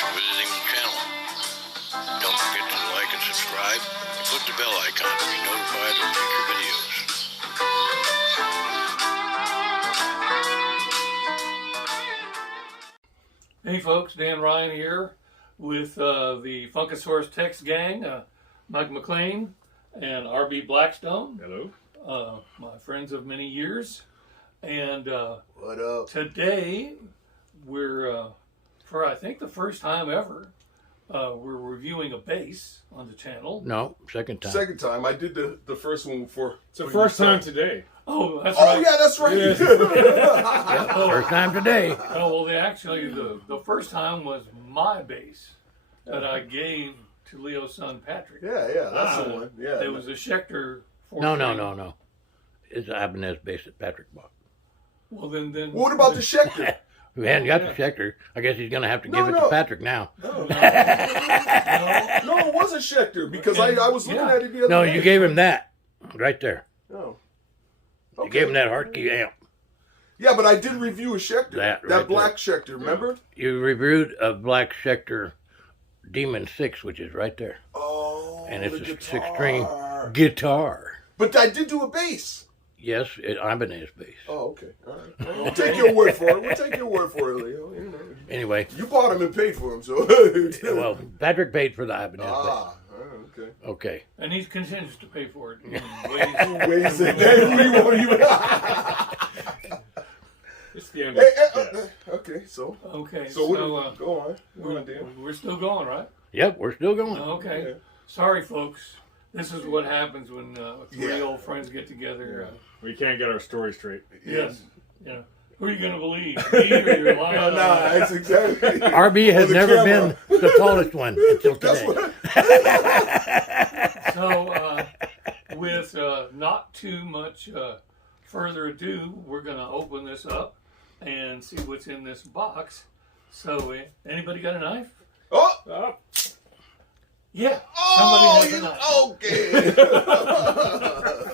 for visiting the channel. Don't forget to like and subscribe and click the bell icon to be notified of future videos. Hey folks, Dan Ryan here with the Funkasaurus-Tex gang, Mike McLean and RB Blackstone. Hello. My friends of many years. And what up? Today we're, for I think the first time ever, we're reviewing a bass on the channel. No, second time. Second time. I did the first one before. It's the first time today. Oh, that's Oh right. yeah, that's right. Yep, first time today. Oh, well, actually, the first time was my bass that I gave to Leo's son Patrick. Yeah, that's the one. Yeah. It was a Schecter. No. It's an Ibanez bass that Patrick bought. Well, then. What about the Schecter? We hadn't got the Schecter. I guess he's going to have to give it to Patrick now. No, it wasn't Schecter because I was looking at it the other No, day. you gave him that right there. Oh. You gave him that Hartley amp. Yeah, but I did review a Schecter. That That right black Schecter, remember? You reviewed a black Schecter Demon 6, which is right there. Oh, And it's the a guitar. six-string guitar. But I did do a bass. Yes, Ibanez bass. Oh, okay. All right. We'll take your word for it. We'll take your word for it, Leo. You know. Anyway, You bought him and paid for him, so. well, Patrick paid for the Ibanez Ah, okay. bass. Okay. And he continues to pay for it. In Wait a second. We won't even. It's the end. Okay, so. Okay, So, what go on. we're still going, right? Yep, we're still going. Okay. Yeah. Sorry, folks. This is what happens when three Yeah. old friends get together. We can't get our story straight. Yes. Yeah. Who are you going to believe? Me or your mom? Nah, that's exactly. RB has the never camera. been the tallest one until That's today. what. So, with not too much further ado, we're going to open this up and see what's in this box. So, anybody got a knife? Oh! Oh, Yeah. Oh, Somebody has a knife.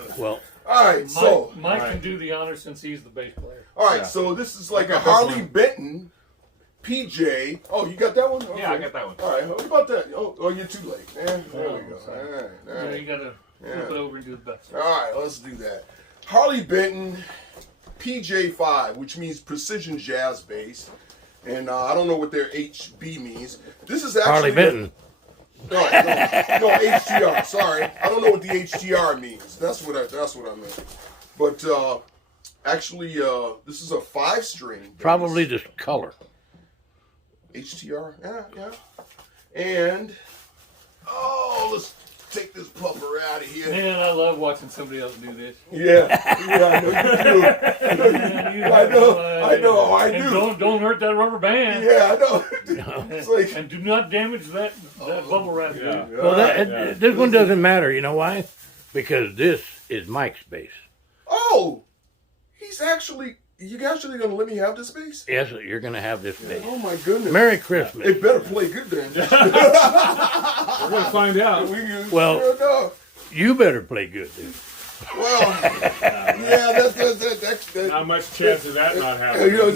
okay. Well, All right, so. Mike All right. can do the honor since he's the bass player. All right, Yeah. so this is like I a got this Harley one. Benton PJ. Oh, you got that one? Okay. yeah, I got that one. All right, what about that? Oh, you're too late. There we go. All right, all Yeah, right. you got to flip it over and do the best. All right, let's do that. Harley Benton PJ-5, which means precision jazz bass. And I don't know what their HB means. This is actually Harley Benton. No, HTR. Sorry, I don't know what the HTR means. That's what I meant. But actually, this is a 5-string bass. Probably the color. HTR. Yeah. And let's take this pupper out of here. Man, I love watching somebody else do this. Yeah, I know you do. Man, you I have know, no I idea. know, I And do. Don't hurt that rubber band. Yeah, I know. It's like, And do not damage that bubble wrap. dude. Yeah. Well, Yeah. this one doesn't matter. You know why? Because this is Mike's bass. oh, you actually gonna let me have this bass? Yes, you're going to have this bass. Oh my goodness. Merry Christmas. It better play good then. We're gonna find out. Well- You better play good, dude. Well, yeah, that's Not much chance of that not happening. you know,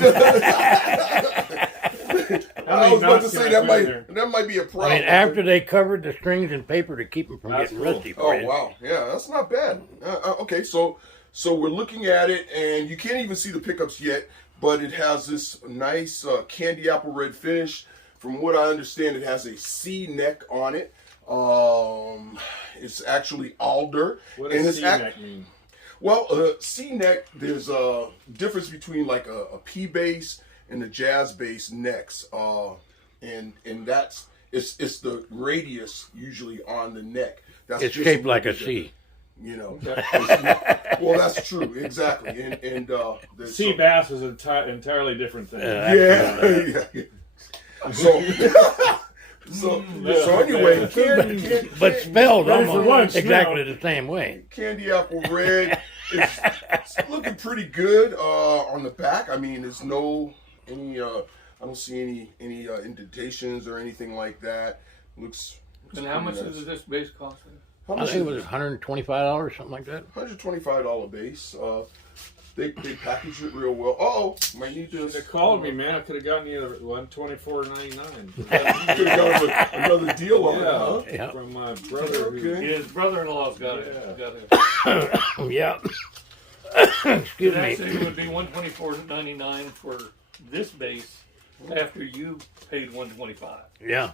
How I many was about to knots say can I that put might in there? that might be a I problem. mean, after they covered the strings in paper to keep them from That's getting cool. rusty for Oh you. wow, yeah, that's not bad. Okay, so we're looking at it, and you can't even see the pickups yet, but it has this nice candy apple red finish. From what I understand, it has a C neck on it. It's actually alder. What and does it's C-neck mean? Well, C neck. There's a difference between like a P bass and a jazz bass necks, and that's it's the radius usually on the neck. That's It's just shaped like a little C. bit, you know. Well, that's true, exactly. And there's C bass is an entirely different thing. yeah. So anyway, But spelled Ready for almost lunch exactly now. the same way. candy apple red. It's looking pretty good on the back. I mean, there's I don't see any indentations or anything like that. Looks And how much pretty does nice. this bass cost? How I much think it is was $125, something like that. $125 base. They package it real well. Oh, might need to. They called me, man. I could have gotten you $124.99. Could have got another deal on it, huh? Yeah. From my brother. Okay. His brother-in-law's got it. Yeah. Excuse me. Actually, it would be $124.99 for this base after you paid $125. Yeah.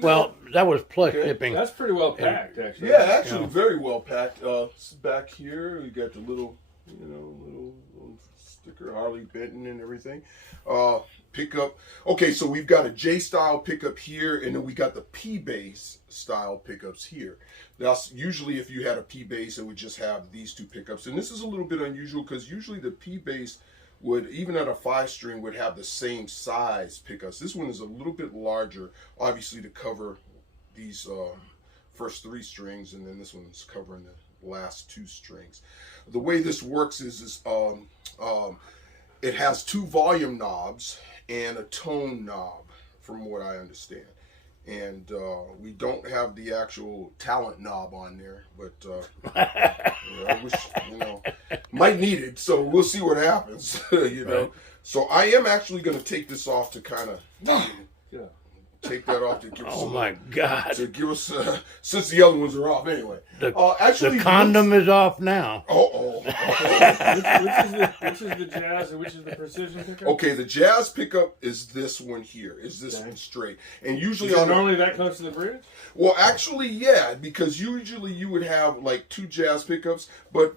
Well, that was plus Okay. shipping. That's pretty well packed, actually. Yeah, actually, Yeah. very well packed. Back here, we got the little sticker, Harley Benton and everything. Pickup. Okay, so we've got a J style pickup here, and then we got the P base style pickups here. That's usually if you had a P base, it would just have these two pickups, and this is a little bit unusual because usually the P base would, even at a 5-string, would have the same size pickups. This one is a little bit larger, obviously to cover these first 3 strings, and then this one's covering the last 2 strings. The way this works is it has 2 volume knobs and a tone knob, from what I understand. And we don't have the actual talent knob on there, but I wish, might need it. So we'll see what happens, Right. So I am actually going to take this off to kind of take that off to give us Oh my God. to give us since the other ones are off anyway. Actually, The condom is off now. Which is the jazz and which is the precision pickup? Okay, the jazz pickup is this one here. Is this one straight? And usually Is it on normally that close to the bridge? well, actually, yeah, because usually you would have like 2 jazz pickups, but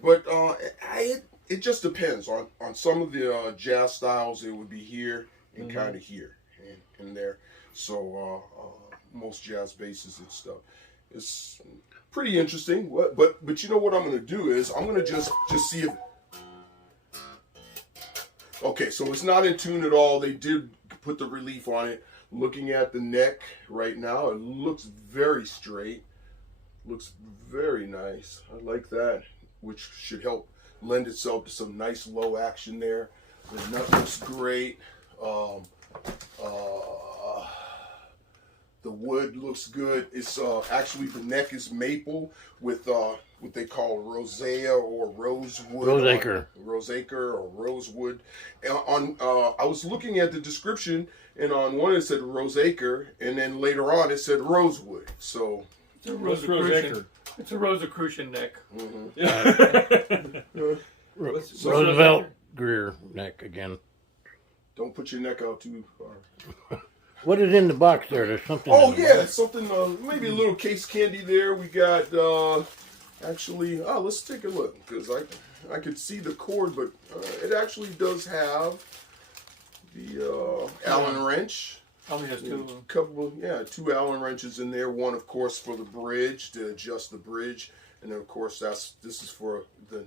it just depends on some of the jazz styles. It would be here and kind of here and there. So most jazz basses and stuff. It's pretty interesting. But you know what I'm going to do is I'm going to just see if. Okay, so it's not in tune at all. They did put the relief on it. Looking at the neck right now, it looks very straight. Looks very nice. I like that, which should help lend itself to some nice low action there. The nut looks great. The wood looks good. It's actually, the neck is maple with what they call rosea or rosewood. Roseacre or rosewood. And I was looking at the description, and on one it said roseacre, and then later on it said rosewood. So It's a Rosicrucian. It's a Rosicrucian neck. Roosevelt Greer neck again. don't put your neck out too far. What is in the box there? There's something. Oh in the yeah, box. something. Maybe a little case candy there. We got actually. Let's take a look because I could see the cord, but it actually does have the Allen wrench. Probably has 2 of them. Couple, 2 Allen wrenches in there. One, of course, for the bridge to adjust the bridge, and then of course this is for the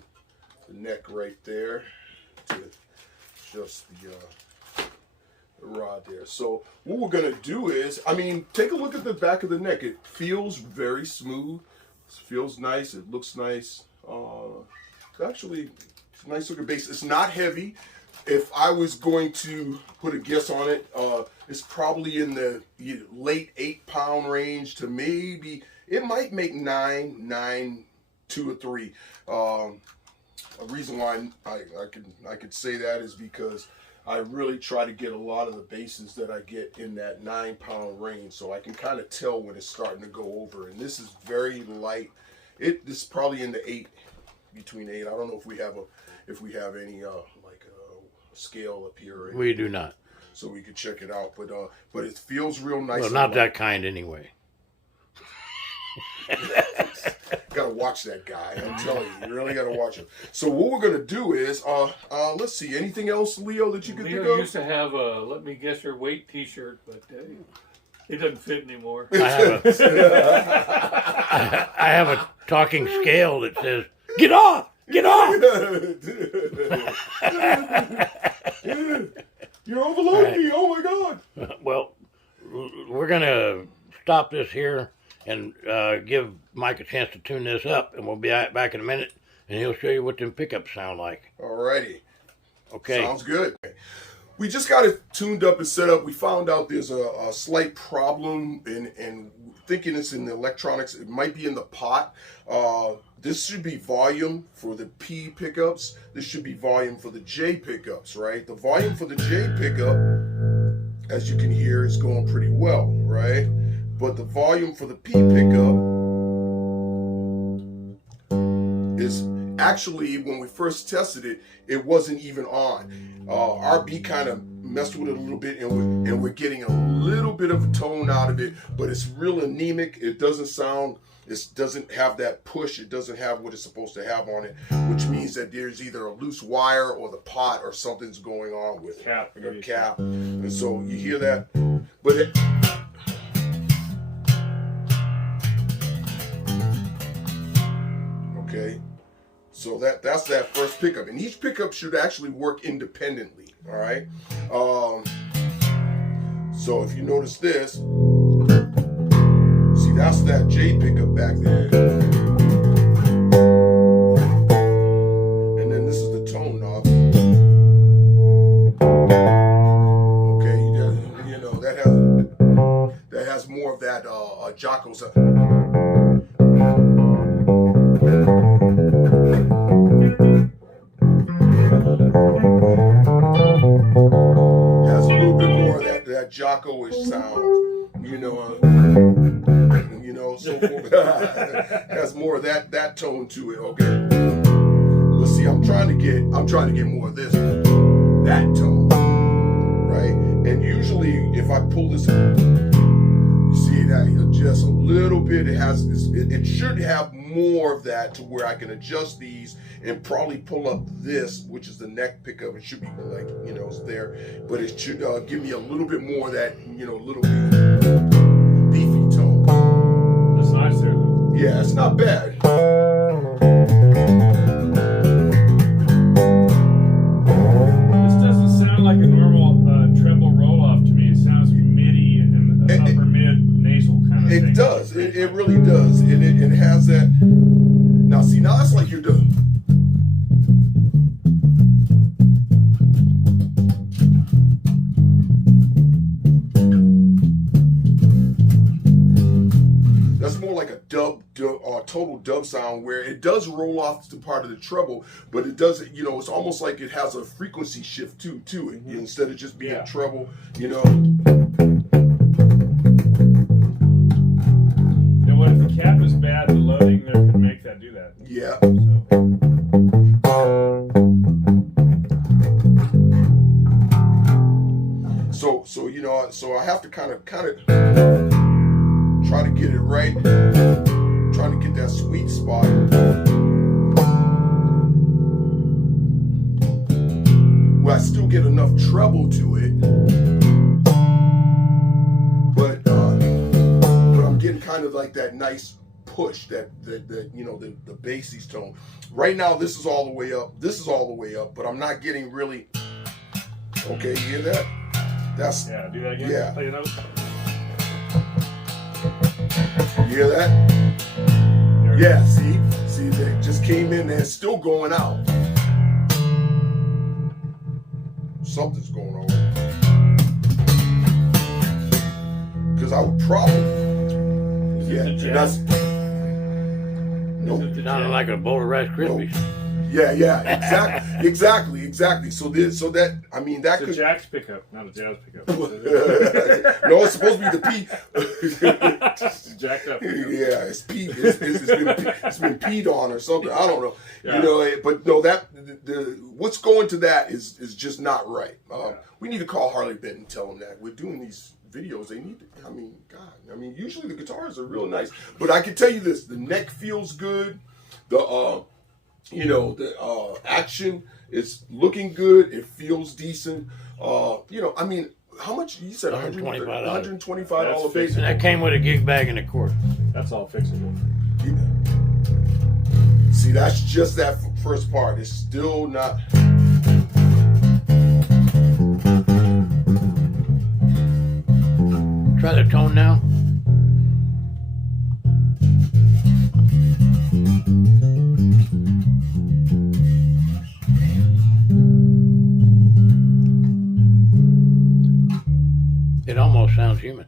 neck right there to adjust the rod there. So what we're gonna do is, take a look at the back of the neck. It feels very smooth. It feels nice. It looks nice. Actually, it's a nice looking bass. It's not heavy. If I was going to put a guess on it, it's probably in the late 8-pound range to maybe, it might make 9, 2 or 3. A reason why I could say that is because I really try to get a lot of the basses that I get in that 9-pound range, so I can kind of tell when it's starting to go over. And this is very light. This is probably in the 8, between 8. I don't know if we have any scale up here. We do not. So we could check it out, but it feels real nice. Well, not that kind anyway. Gotta watch that guy. I'm telling you really gotta watch him. So what we're gonna do is, let's see. Anything else, Leo, that you could think Leo of? used to have a "Let Me Guess Your Weight" T-shirt, but it doesn't fit anymore. I have a talking scale that says, "Get off! Get off!" You're overloading me. Oh my God. Well, we're gonna stop this here and give Mike a chance to tune this up, and we'll be back in a minute, and he'll show you what them pickups sound like. Alrighty. Okay. Sounds good. We just got it tuned up and set up. We found out there's a slight problem, and thinking it's in the electronics. It might be in the pot. This should be volume for the P pickups. This should be volume for the J pickups, right? The volume for the J pickup, as you can hear, is going pretty well, right? But the volume for the P pickup is actually, when we first tested it, it wasn't even on. RB kind of messed with it a little bit, and we're getting a little bit of a tone out of it, but it's real anemic. It doesn't sound, it doesn't have that push. It doesn't have what it's supposed to have on it, which means that there's either a loose wire or the pot or something's going on with Cap. it. A cap. And so you hear that, but it. Okay, so that's that first pickup, and each pickup should actually work independently. All right. So if you notice this, see, that's that J pickup back there, and then this is the tone knob. Okay, you know that has more of that Jocko's. Has a little bit more of that Jocko-ish sound, so forth. Has more of that tone to it. Okay, but see, I'm trying to get more of this, that tone, right? And usually, if I pull this, you see that just a little bit. It should have more of that to where I can adjust these and probably pull up this, which is the neck pickup. It should be like, it's there, but it should give me a little bit more of that, little beefy tone. That's nice there, though. Yeah, it's not bad. This doesn't sound like a normal treble roll-off to me. It sounds MIDI and upper mid nasal kind of thing. It does. It really does. And it has that. Now, see, now that's like you're doing. That's more like a total dub sound, where it does roll off to part of the treble, but it doesn't, it's almost like it has a frequency shift to it, instead of just being treble, What if the cap is bad? The loading there can make that do that. Yeah. So I have to kind of try to get it right, trying to get that sweet spot. Where I still get enough treble to it, but I'm getting kind of like that nice push, that the bassy tone. Right now, this is all the way up. This is all the way up, but I'm not getting really. Okay, you hear that? That's do that again. Yeah. Play it out. You hear that? Yeah. See, they just came in and it's still going out. Something's going on. Because I would probably. That's. Nope. Sounding like a bowl of Rice Krispies. Nope. Yeah, exactly. So that It's a Jack's pickup, not a Jazz pickup. No, it's supposed to be the P. It's jacked up. Yeah, it's P. It's been peed on or something. I don't know. Yeah. But no, what's going to that is just not right. We need to call Harley Benton and tell them that we're doing these videos. They need to. Usually the guitars are real nice, but I can tell you this: the neck feels good. The action is looking good. It feels decent. How much you said? $125 bass. And that came with a gig bag and a cord. That's all fixable. Yeah. See, that's just that first part. It's still not. Try the tone now. It almost sounds human.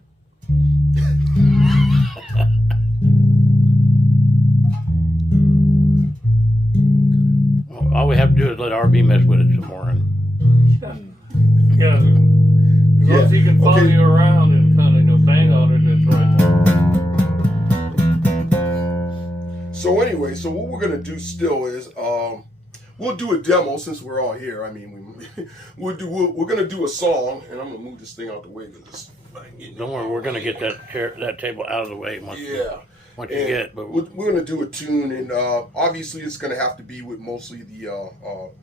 Well, all we have to do is let RB mess with it some more. And Yeah, as long as he can follow okay. you around and kind of bang on it, that's right. So anyway, so what we're gonna do still is we'll do a demo since we're all here. I mean, we're gonna do a song, and I'm gonna move this thing out the way because don't worry, we're gonna get that table out of the way once you get. But we're gonna do a tune, and obviously it's gonna have to be with mostly the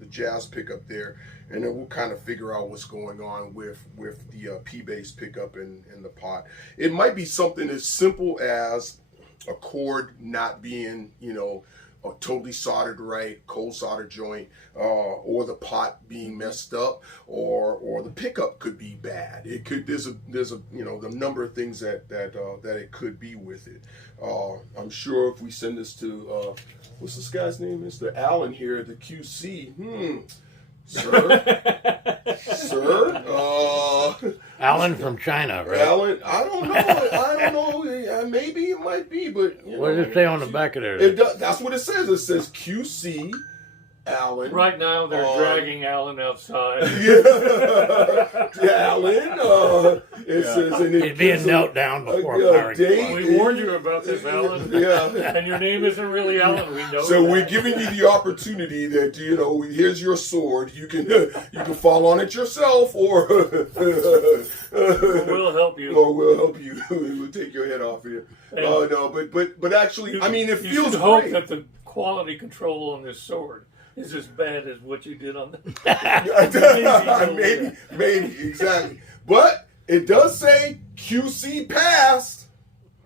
jazz pickup there, and then we'll kind of figure out what's going on with the P bass pickup in the pot. It might be something as simple as a chord not being, totally soldered right, cold solder joint, or the pot being messed up, or the pickup could be bad. It could there's a the number of things that it could be with it. I'm sure if we send this to what's this guy's name, Mr. Allen here at the QC, sir, Alan from China, right? Alan, I don't know. Maybe it might be, but What does it say on the back of there? It does, that's what it says. It says QC Alan. Right now, they're dragging Alan outside. Alan. It says He's being knelt down before firing. We warned you about this, Alan. Yeah. And your name isn't really Alan. We know. So that. we're giving you the opportunity that here's your sword. You can fall on it yourself, or we'll help you. Or we'll help you. We'll take your head off here. Oh no, but actually, I mean, it you feels should hope great. that the quality control on this sword is as bad as what you did on the. maybe exactly. But it does say QC passed.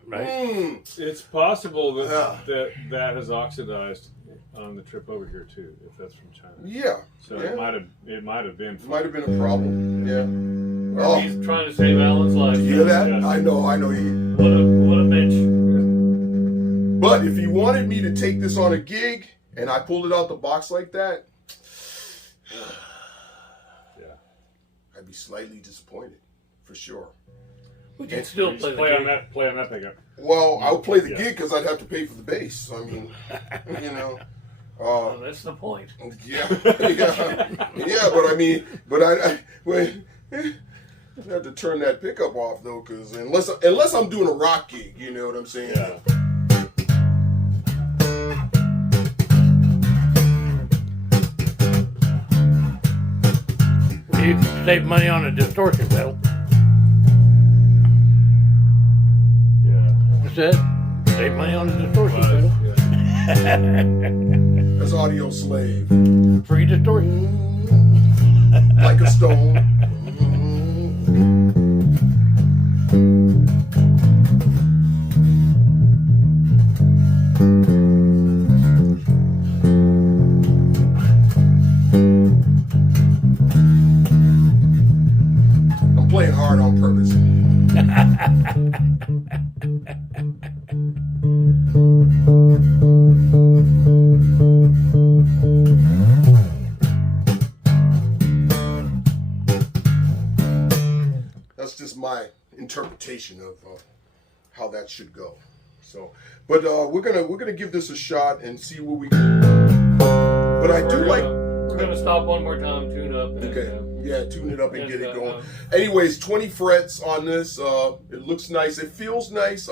Right. It's possible that has oxidized on the trip over here too, if that's from China. Yeah. So it might have been. Might have been a problem. Yeah. Oh. He's trying to save Alan's life. You hear that? Yes. I know. What a bitch. But if he wanted me to take this on a gig and I pulled it out the box like that, I'd be slightly disappointed, for sure. But you'd still Play on that pickup. Well, I would play the gig because I'd have to pay for the bass. I mean, Well, that's the point. Yeah. But I have to turn that pickup off though, because unless I'm doing a rock gig, you know what I'm saying? Yeah. You can save money on a distortion pedal. Yeah. That's it. Save money on a distortion pedal. As audio slave, Free distortion. like a stone. I'm playing hard on purpose. That's just my interpretation of how that should go. So, but we're gonna give this a shot and see what we can. But I do like. We're gonna stop one more time, tune up. And, Okay. Yeah, tune it up and get it going. uh, Anyways, 20 frets on this. It looks nice. It feels nice.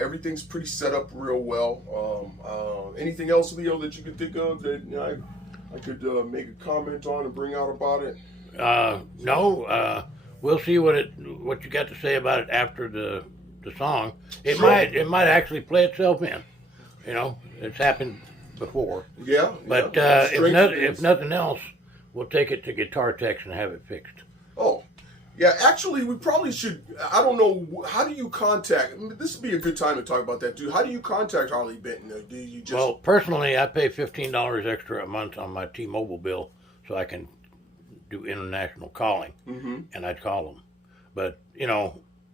Everything's pretty set up real well. Anything else, Leo, that you could think of that I could make a comment on and bring out about it? No. We'll see what you got to say about it after the song. It Sure. might actually play itself in. It's happened before. Yeah. But yeah. if nothing else, we'll take it to Guitar Tex and have it fixed. Oh, yeah. Actually, we probably should. I don't know. How do you contact? This would be a good time to talk about that, dude. How do you contact Harley Benton? Do you just? Well, personally, I pay $15 extra a month on my T-Mobile bill so I can do international calling, and I'd call them. But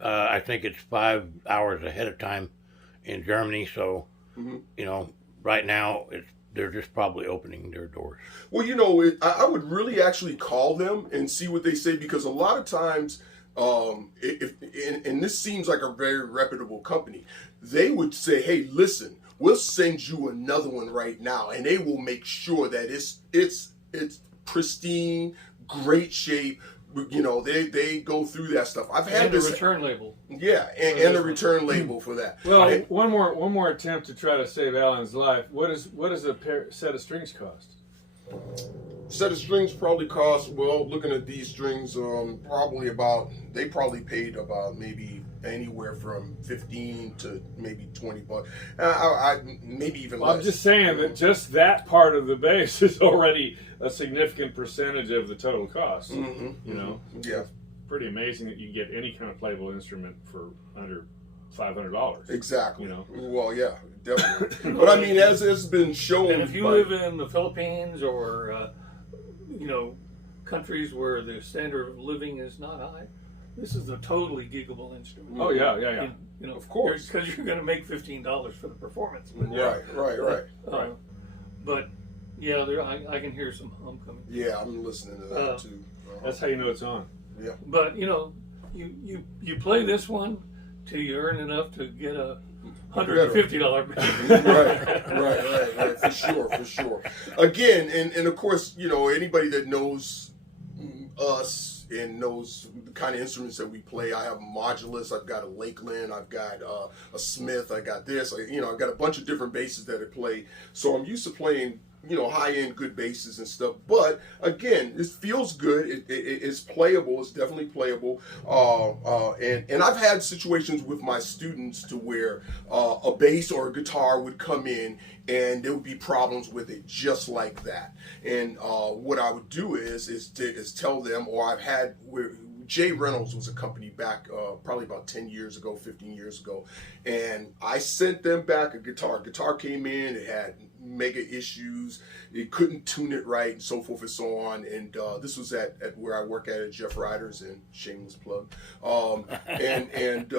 I think it's 5 hours ahead of time in Germany, so right now they're just probably opening their doors. Well, I would really actually call them and see what they say, because a lot of times and this seems like a very reputable company, they would say, hey, listen, we'll send you another one right now, and they will make sure that it's pristine, great shape. You know, they go through that stuff. I've had And this the return label. yeah, and a return label for that. Well, And- one more attempt to try to save Alan's life. What does a set of strings cost? Set of strings probably cost, well, looking at these strings, they probably paid about maybe anywhere from 15 to maybe 20 bucks. Maybe even less. I'm just saying that just that part of the bass is already a significant percentage of the total cost. Mm-hmm, You know? yeah, Pretty amazing that you get any kind of playable instrument for under $500. exactly. You know? Well, yeah, definitely. But I mean, as has been shown, And if you live in the Philippines or, countries where the standard of living is not high, this is a totally giggable instrument. Oh, yeah. Of course. Because you're going to make $15 for the performance. But, Right. But yeah, I can hear some hum coming. Yeah, I'm listening to that too. That's how you know it's on. Yeah. But you play this one till you earn enough to get a $150 bass. right. For sure. Again, and of course, anybody that knows us and knows the kind of instruments that we play. I have a modulus, I've got a Lakeland, I've got a Smith, I got this. I've got a bunch of different basses that I play. So I'm used to playing high-end good basses and stuff. But again, it feels good. It's playable. It's definitely playable. And I've had situations with my students to where a bass or a guitar would come in and there would be problems with it just like that. And what I would do is tell them, or I've had where Jay Reynolds was a company back probably about 10 years ago, 15 years ago, and I sent them back a guitar. Guitar came in, it had mega issues, it couldn't tune it right, and so forth and so on. And this was at where I work at Jeff Ryder's, and shameless plug. And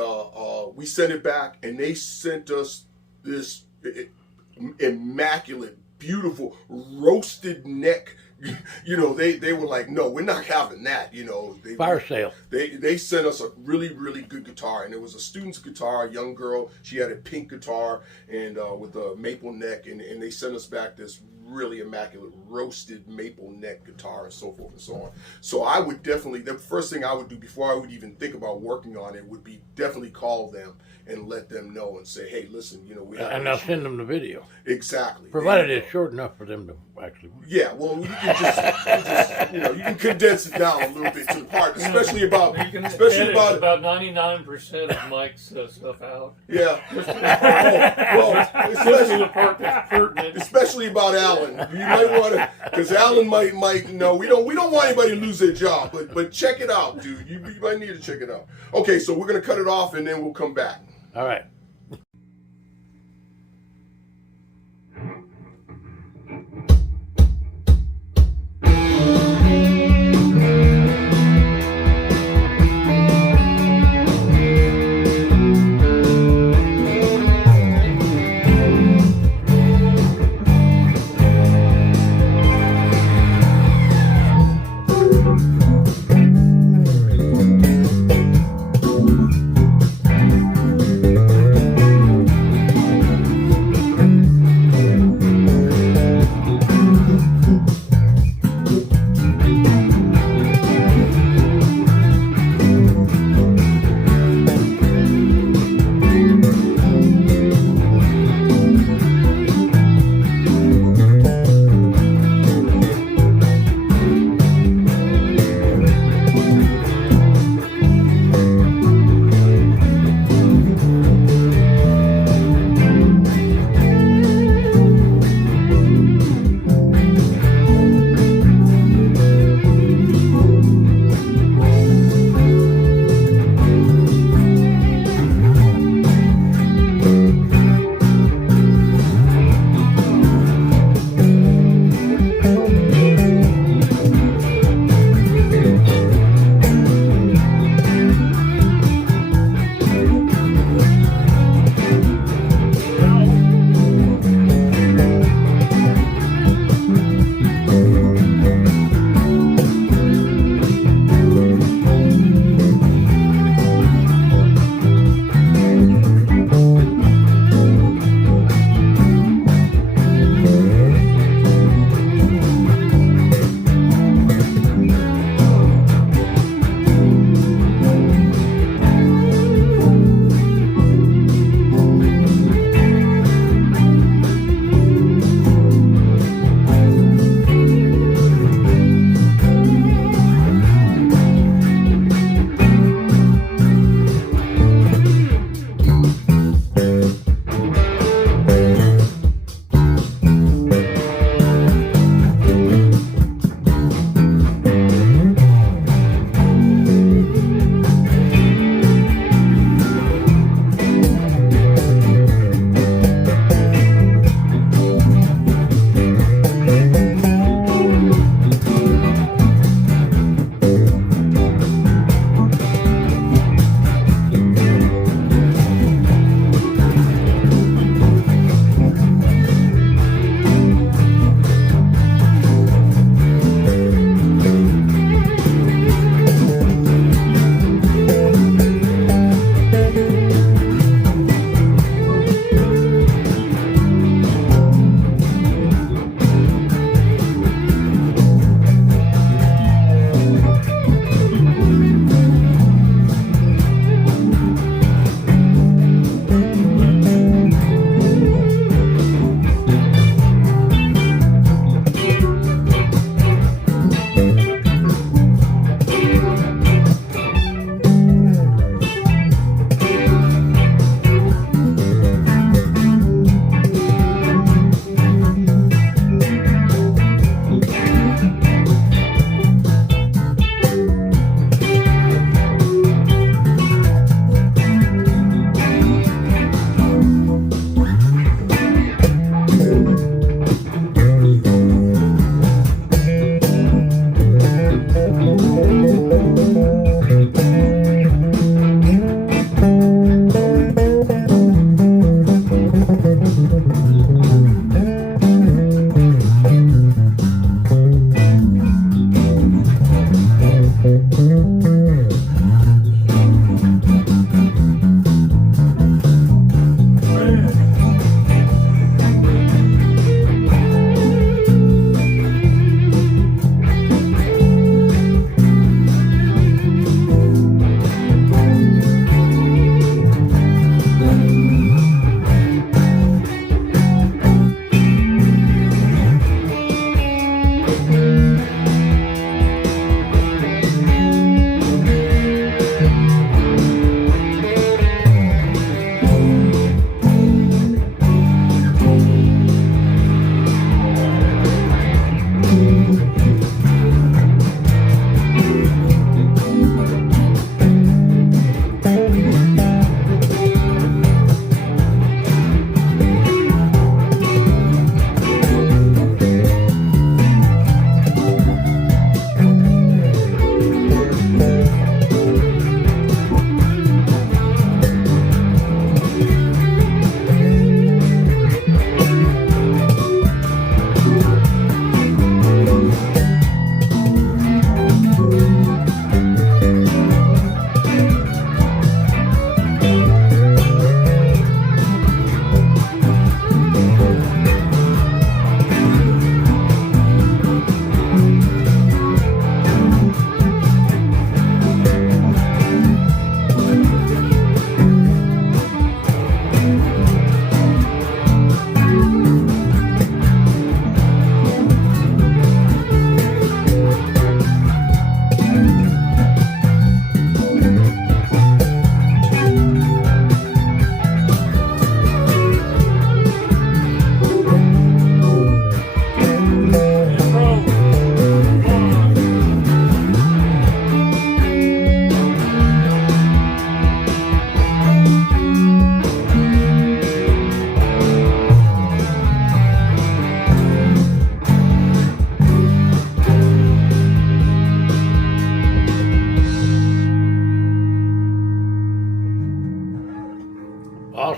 we sent it back, and they sent us this immaculate, beautiful, roasted neck. They were like, no, we're not having that. Fire sale. They sent us a really, really good guitar, and it was a student's guitar, a young girl. She had a pink guitar and with a maple neck, and they sent us back this really immaculate roasted maple neck guitar and so forth and so on. So I would definitely, the first thing I would do before I would even think about working on it would be definitely call them and let them know and say, hey, listen, we have And I'll send them the video. Exactly. Provided it's short enough for them to actually. Yeah, well, you can just you can condense it down a little bit to the part, especially about You can edit about 99% of Mike's stuff out. Yeah. Especially the part that's pertinent. Especially about Alan. You might want to, because Alan might we don't want anybody to lose their job, but check it out, dude. You might need to check it out. Okay, so we're gonna cut it off and then we'll come back. All right.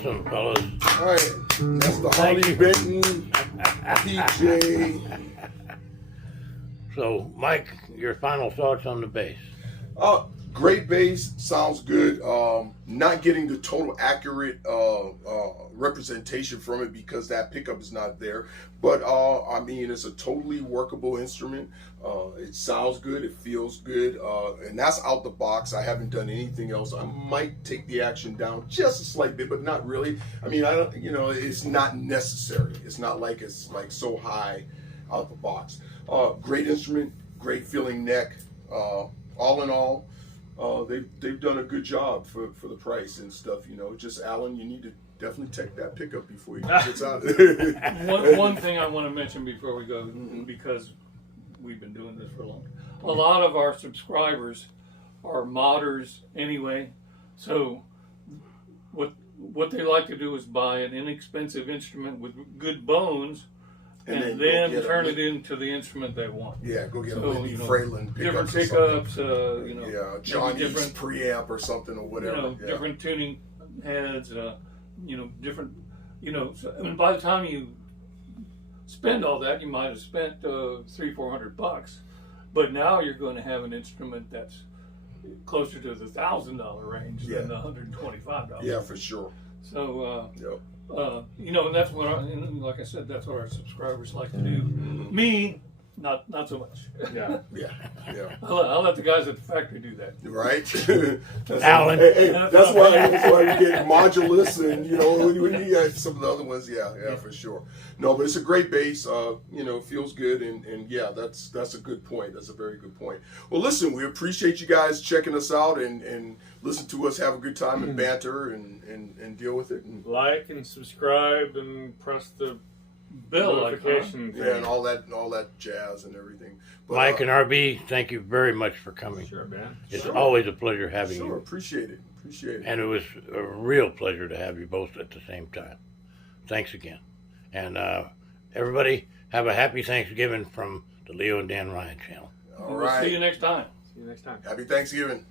Awesome, fellas. All right, that's the Harley Benton PJ. So, Mike, your final thoughts on the bass? Great bass, sounds good. Not getting the total accurate representation from it because that pickup is not there. But I mean, it's a totally workable instrument. It sounds good, it feels good, and that's out the box. I haven't done anything else. I might take the action down just a slight bit, but not really. I mean, I don't, you know, it's not necessary. It's not like it's like so high out the box. Great instrument, great feeling neck. All in all, they've done a good job for the price and stuff. You know, just Alan, you need to definitely check that pickup before he gets out. One thing I want to mention before we go, because we've been doing this for a long time. A lot of our subscribers are modders anyway, so what they like to do is buy an inexpensive instrument with good bones, and then turn it into the instrument they want. Yeah, go get a So, Lindy you know, Fralin different pickups. pickups, you know, Yeah, Johnny's different preamp or something or whatever. you know, yeah. different tuning heads, you know, different, you know, so, I mean, by the time you spend all that, you might have spent $300-400, but now you're going to have an instrument that's closer to the $1,000 range than the $125. Yeah, for sure. So, Yep. you know, and that's what, and like I said, that's what our subscribers like to do. Me, not so much. Yeah. Yeah, yeah. I'll let the guys at the factory do that. Right? Alan. That's why you get modulus and, you know, when you got some of the other ones, yeah, for sure. No, but it's a great bass, you know, feels good, and yeah, that's a good point. That's a very good point. Well, listen, we appreciate you guys checking us out and listen to us have a good time and banter and deal with it. And, Like and subscribe and press the Bell notification thing. yeah, and all that jazz and everything. But, Mike and RB, thank you very much for coming. Sure, man. It's Sure. always a pleasure having Sure, you. appreciate it. And it was a real pleasure to have you both at the same time. Thanks again. And everybody, have a happy Thanksgiving from the Leo and Dan Ryan channel. All We'll right. see you next time. See you next time. Happy Thanksgiving.